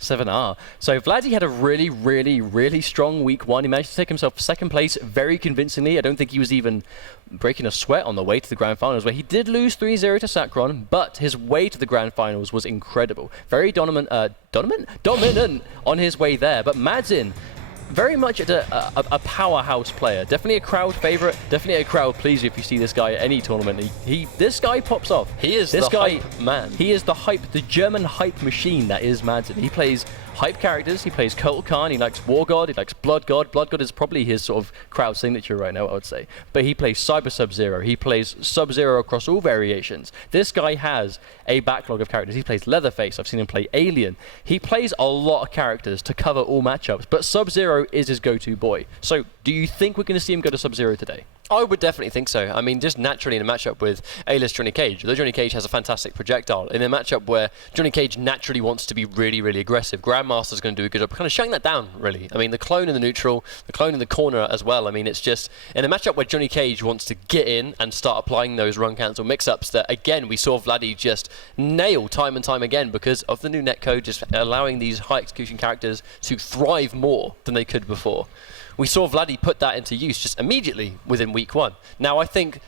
Vladee7R. So Vladee had a really strong week 1. He managed to take himself second place very convincingly. I don't think he was even breaking a sweat on the way to the Grand Finals, where he did lose 3-0 to Sacron, but his way to the Grand Finals was incredible. Very dominant on his way there. But Madzin, very much a powerhouse player. Definitely a crowd favorite. Definitely a crowd pleaser if you see this guy at any tournament. This guy pops off. He is this guy, hype man. He is the German hype machine that is Madzin. He plays hype characters. He plays Kotal Khan. He likes War God. He likes Blood God. Blood God is probably his sort of crowd signature right now, I would say. But he plays Cyber Sub-Zero. He plays Sub-Zero across all variations. This guy has a backlog of characters. He plays Leatherface. I've seen him play Alien. He plays a lot of characters to cover all matchups. But Sub-Zero is his go-to boy. So do you think we're going to see him go to Sub-Zero today? I would definitely think so. I mean, just naturally in a matchup with A-list Johnny Cage, though Johnny Cage has a fantastic projectile, in a matchup where Johnny Cage naturally wants to be really aggressive, Grandmaster's going to do a good job kind of shutting that down, really. I mean, the clone in the neutral, the clone in the corner as well. I mean, it's just, in a matchup where Johnny Cage wants to get in and start applying those run cancel mix-ups that, again, we saw Vladee just nail time and time again because of the new netcode, just allowing these high execution characters to thrive more than they could before. We saw Vladee put that into use just immediately within week 1. Now, I think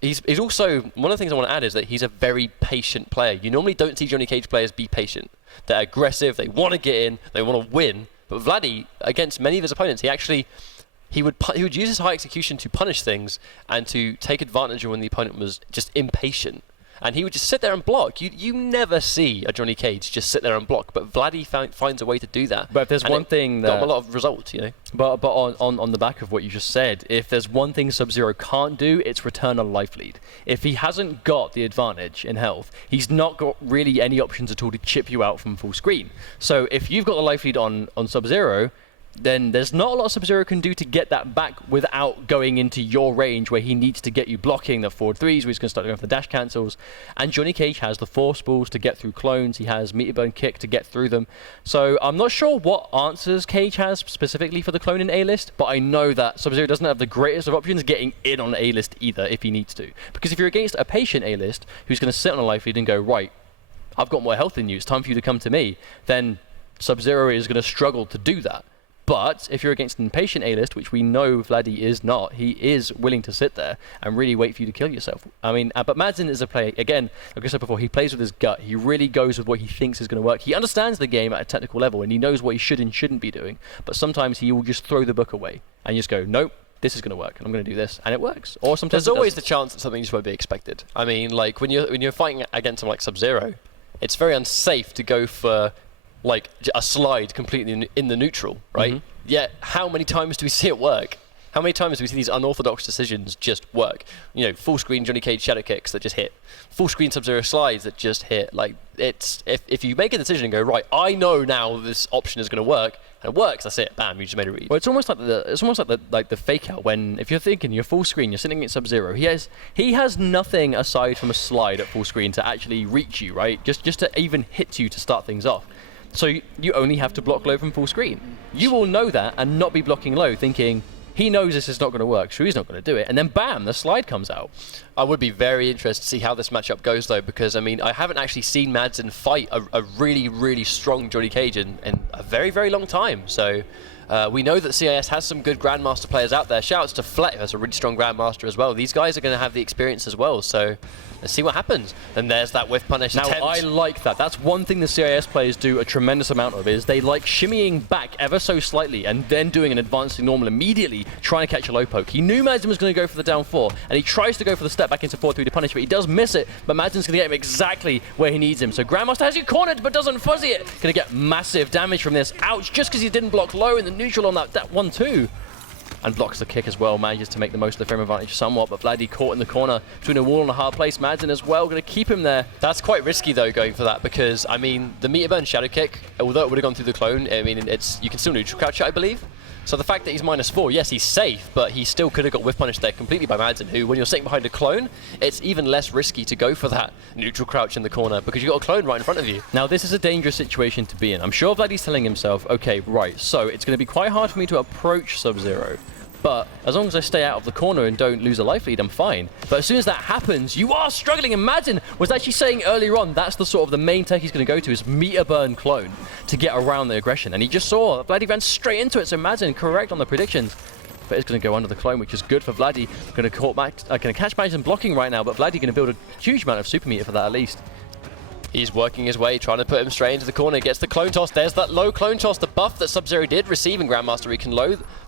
he's also, one of the things I want to add is that he's a very patient player. You normally don't see Johnny Cage players be patient. They're aggressive, they want to get in, they want to win. But Vladee, against many of his opponents, he would use his high execution to punish things and to take advantage of when the opponent was just impatient. And he would just sit there and block. You never see a Johnny Cage just sit there and block, but Vladee finds a way to do that. But if there's one thing that got him a lot of results, you know. But on the back of what you just said, if there's one thing Sub-Zero can't do, it's return a life lead. If he hasn't got the advantage in health, he's not got really any options at all to chip you out from full screen. So if you've got the life lead on Sub-Zero, then there's not a lot Sub-Zero can do to get that back without going into your range where he needs to get you blocking the forward threes, where he's going to start going for the dash cancels. And Johnny Cage has the force balls to get through clones. He has meteor burn kick to get through them. So I'm not sure what answers Cage has specifically for the clone in A-list, but I know that Sub-Zero doesn't have the greatest of options getting in on A-list either if he needs to. Because if you're against a patient A-list who's going to sit on a life lead and go, right, I've got more health than you, it's time for you to come to me, then Sub-Zero is going to struggle to do that. But if you're against an impatient A-list, which we know Vladee is not, he is willing to sit there and really wait for you to kill yourself. I mean, but Madzin is a player, again, like I said before, he plays with his gut. He really goes with what he thinks is going to work. He understands the game at a technical level, and he knows what he should and shouldn't be doing. But sometimes he will just throw the book away and just go, nope, this is going to work, and I'm going to do this, and it works. Or sometimes there's always the chance that something just won't be expected. I mean, like, when you're fighting against someone like Sub-Zero, it's very unsafe to go for like a slide completely in the neutral, right? Mm-hmm. Yet, how many times do we see it work? How many times do we see these unorthodox decisions just work? You know, full screen Johnny Cage shadow kicks that just hit. Full screen Sub-Zero slides that just hit. Like, it's if you make a decision and go, right, I know now this option is going to work, and it works, that's it, bam, you just made a read. Well, it's almost like the fake out when, if you're thinking you're full screen, you're sitting against Sub-Zero, he has nothing aside from a slide at full screen to actually reach you, right? Just to even hit you to start things off. So you only have to block low from full screen. You will know that and not be blocking low, thinking he knows this is not going to work, so he's not going to do it. And then bam, the slide comes out. I would be very interested to see how this matchup goes, though, because I mean, I haven't actually seen Madzin fight a really strong Johnny Cage in a very long time. So we know that CIS has some good Grandmaster players out there. Shoutouts to Flet, who has a really strong Grandmaster as well. These guys are going to have the experience as well, so let's see what happens. And there's that whiff punish attempt. Now, I like that. That's one thing the CIS players do a tremendous amount of, is they like shimmying back ever so slightly and then doing an advancing normal immediately, trying to catch a low poke. He knew Madzin was going to go for the down 4, and he tries to go for the step back into 4-3 to punish, but he does miss it. But Madzin's going to get him exactly where he needs him. So Grandmaster has you cornered, but doesn't fuzzy it. Going to get massive damage from this. Ouch, just because he didn't block low in the neutral on that 1-2. And blocks the kick as well, manages to make the most of the frame advantage somewhat, but Vladee caught in the corner between a wall and a hard place. Madzin as well, going to keep him there. That's quite risky though, going for that, because I mean, the meteor burn shadow kick, although it would have gone through the clone, I mean, you can still neutral crouch it, I believe. So the fact that he's -4, yes, he's safe, but he still could have got whiff punished there completely by Madzin, who, when you're sitting behind a clone, it's even less risky to go for that neutral crouch in the corner, because you've got a clone right in front of you. Now, this is a dangerous situation to be in. I'm sure Vladee's telling himself, okay, right, so it's going to be quite hard for me to approach Sub-Zero. But as long as I stay out of the corner and don't lose a life lead, I'm fine. But as soon as that happens, you are struggling. And Madzin was actually saying earlier on, that's the sort of the main tech he's going to go to, is meteor burn clone. to get around the aggression. And he just saw Vladee ran straight into it, so Madzin correct on the predictions. But it's going to go under the clone, which is good for Vladee. Going to catch Madzin blocking right now, but Vladee going to build a huge amount of super meter for that at least. He's working his way, trying to put him straight into the corner. Gets the clone toss. There's that low clone toss, the buff that Sub-Zero did receiving Grandmaster. He can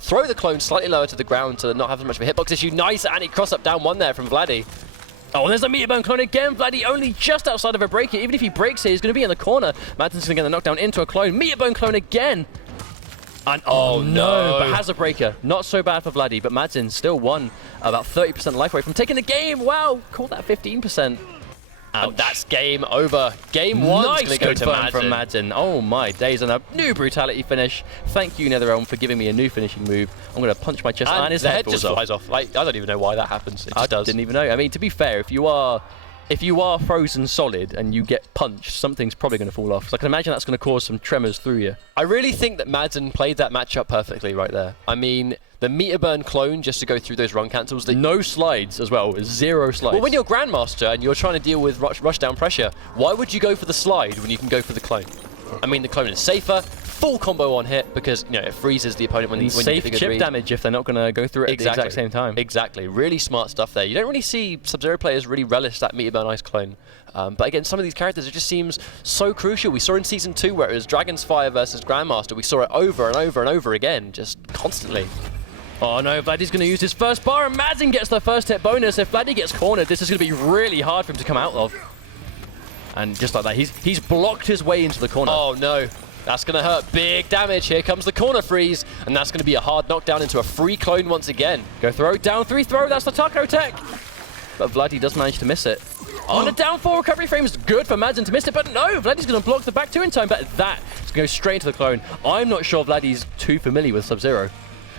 throw the clone slightly lower to the ground to not have as much of a hitbox issue. Nice anti-cross up down one there from Vladee. Oh, and there's a meter burn clone again. Vladee only just outside of a breaker. Even if he breaks it, he's going to be in the corner. Madzin's going to get the knockdown into a clone. Meter burn clone again. And oh no, but has a breaker. Not so bad for Vladee, but Madzin still won about 30% life away from taking the game. Wow, call that 15%. And that's game over. Game one. Nice going to go to Madzin. from Madzin. Oh my days, and a new brutality finish. Thank you, NetherRealm, for giving me a new finishing move. I'm going to punch my chest and his head just flies off. Like, I don't even know why that happens. It just does. Didn't even know. I mean, to be fair, if you are frozen solid and you get punched, something's probably going to fall off. So I can imagine that's going to cause some tremors through you. I really think that Madzin played that matchup perfectly right there. I mean, the meter burn clone just to go through those run cancels. No slides as well. 0 slides. Well, when you're Grandmaster and you're trying to deal with rush down pressure, why would you go for the slide when you can go for the clone? I mean, the clone is safer. Full combo on hit because, you know, it freezes the opponent when you get safe a good chip read. damage if they're not going to go through it at the exact same time. Exactly. Really smart stuff there. You don't really see Sub-Zero players really relish that meter burn ice clone. But again, some of these characters, it just seems so crucial. We saw in Season 2 where it was Dragon's Fire versus Grandmaster. We saw it over and over and over again, just constantly. Oh no, Vladee's going to use his first bar, and Madzin gets the first hit bonus. If Vladee gets cornered, this is going to be really hard for him to come out of. And just like that, he's blocked his way into the corner. Oh no. That's going to hurt. Big damage. Here comes the corner freeze. And that's going to be a hard knockdown into a free clone once again. Go throw, down 3 throw. That's the taco tech. But Vladee does manage to miss it. On a down 4 recovery frame is good for Madzin to miss it, but no, Vladee's going to block the back 2 in time. But that is going to go straight into the clone. I'm not sure Vladee's too familiar with Sub-Zero.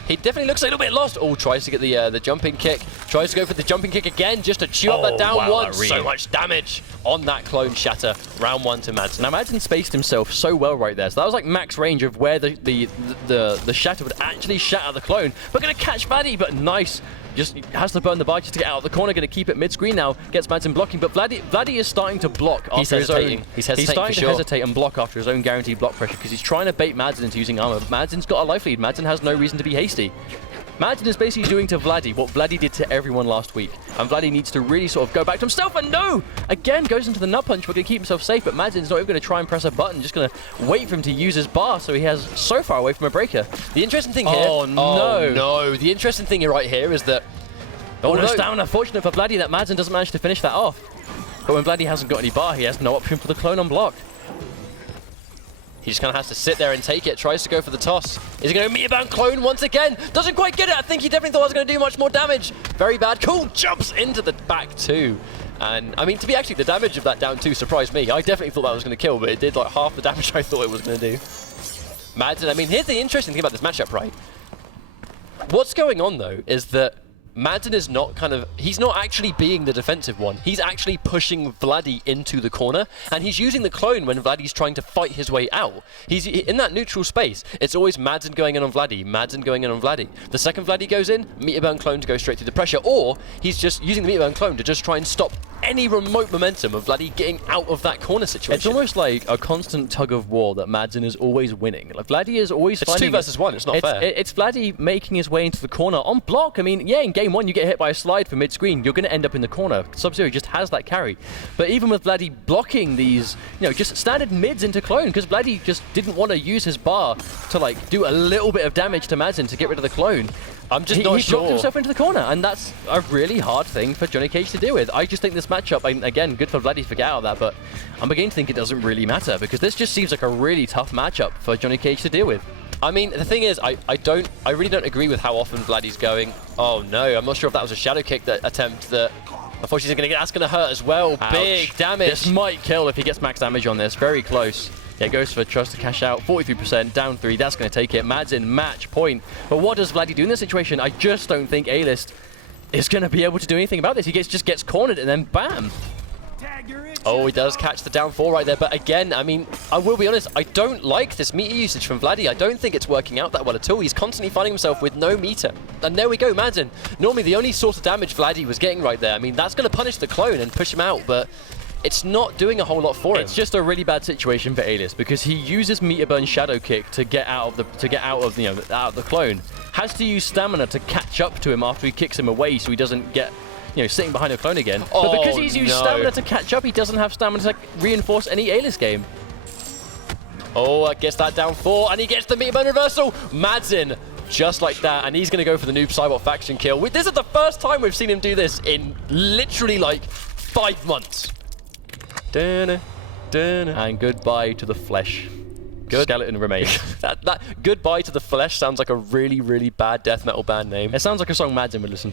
He definitely looks a little bit lost. Oh, tries to get the jumping kick. Tries to go for the jumping kick again just to chew up that down one. So much damage on that clone shatter. Round 1 to Madzin. Now Madzin spaced himself so well right there. So that was like max range of where the shatter would actually shatter the clone. But going to catch Vladee, but nice. Just has to burn the bar just to get out of the corner. Going to keep it mid-screen now. Gets Madzin blocking, but Vladee is starting to block after his own. He's starting to hesitate and block after his own guaranteed block pressure because he's trying to bait Madzin into using armor. But Madzin's got a life lead. Madzin has no reason to be hasty. Madzin is basically doing to Vladee what Vladee did to everyone last week. And Vladee needs to really sort of go back to himself. And no! Again, goes into the nut punch. We're going to keep himself safe, but Madzin's not even going to try and press a button. Just going to wait for him to use his bar so he has so far away from a breaker. The interesting thing here... Oh, no. Oh, no. The interesting thing right here is that... Bonus down. Unfortunate for Vladee that Madzin doesn't manage to finish that off. But when Vladee hasn't got any bar, he has no option for the clone unblocked. He just kind of has to sit there and take it. Tries to go for the toss. Is he going to meter burn clone once again? Doesn't quite get it. I think he definitely thought it was going to do much more damage. Very bad. Cool. Jumps into the back 2. And, I mean, to be actually the damage of that down 2 surprised me. I definitely thought that was going to kill, but it did like half the damage I thought it was going to do. Madzin, I mean, here's the interesting thing about this matchup, right? What's going on, though, is that Madzin is not he's not actually being the defensive one. He's actually pushing Vladee into the corner, and he's using the clone when Vladee's trying to fight his way out. He's in that neutral space. It's always Madzin going in on Vladee, Madzin going in on Vladee. The second Vladee goes in, meter burn clone to go straight through the pressure, or he's just using the meter burn clone to just try and stop any remote momentum of Vladee getting out of that corner situation. It's almost like a constant tug of war that Madzin is always winning. Like Vladee is always It's 2 versus 1, it's not fair. It's Vladee making his way into the corner on block. I mean, yeah, in game 1 you get hit by a slide for mid-screen, you're going to end up in the corner. Sub-Zero just has that carry. But even with Vladee blocking these, you know, just standard mids into clone, because Vladee just didn't want to use his bar to like do a little bit of damage to Madzin to get rid of the clone. I'm just not He sure. blocked himself into the corner, and that's a really hard thing for Johnny Cage to deal with. I just think this matchup, again, good for Vladee to get out of that, but I'm beginning to think it doesn't really matter, because this just seems like a really tough matchup for Johnny Cage to deal with. I mean, the thing is, I really don't agree with how often Vladee's going. Oh no, I'm not sure if that was a shadow kick attempt that unfortunately that's going to hurt as well. Ouch. Big damage. This might kill if he gets max damage on this. Very close. Yeah, goes for trust to cash out. 43%, down 3. That's going to take it. Madzin, match point. But what does Vladee do in this situation? I just don't think A-List is going to be able to do anything about this. He just gets cornered and then bam. Oh, he does catch the down 4 right there. But again, I mean, I will be honest, I don't like this meter usage from Vladee. I don't think it's working out that well at all. He's constantly finding himself with no meter. And there we go, Madzin. Normally, the only sort of damage Vladee was getting right there, I mean, that's going to punish the clone and push him out, but it's not doing a whole lot for him. It's just a really bad situation for A-List because he uses Meteor Burn Shadow Kick to get out of the clone. Has to use stamina to catch up to him after he kicks him away so he doesn't get sitting behind a clone again. But because he's used stamina to catch up, he doesn't have stamina to reinforce any A-List game. Oh, gets that down 4, and he gets the Meteor Burn reversal. Madzin, just like that, and he's going to go for the Noob Saibot faction kill. This is the first time we've seen him do this in literally like 5 months. And goodbye to the flesh. Skeleton remains. that Goodbye to the Flesh sounds like a really, really bad death metal band name. It sounds like a song Madzin would listen to.